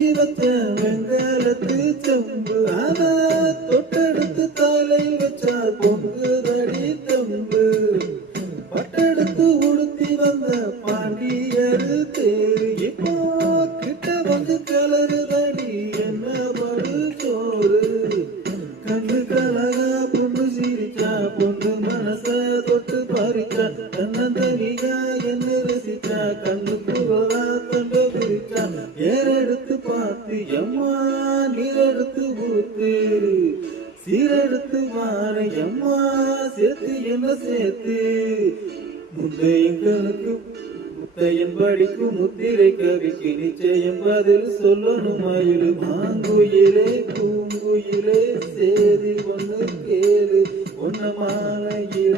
வெங்காலத்து செம்பு அத தொட்டெடுத்து தலை வச்சா பொங்குதடி தம்பு பட்டெடுத்து உடுத்தி வந்த பாண்டியரு தேரு இப்போ கிட்ட வந்து கலருதடி என்ன படு சோறு கண்ணு கலகா பொண்ணு சிரிச்சா பொண்ணு மனச தொட்டு பறிச்சா தன்னந்தனியா என்ன ரசிச்சா கண்ணு குரலா தண்டு பிரிச்சா ஏறெடுத்து பார்த்து எம்மா நீரெடுத்து ஊத்து சீரெடுத்து மாற எம்மா சேர்த்து என்ன சேர்த்து முந்தையங்களுக்கு முத்தையன் படிக்கும் முத்திரை கவிக்கு நிச்சயம் பதில் சொல்லணும் மயிலு மாங்குயிலே பூங்குயிலே சேரி ஒண்ணு கேளு ஒன்ன மாலையில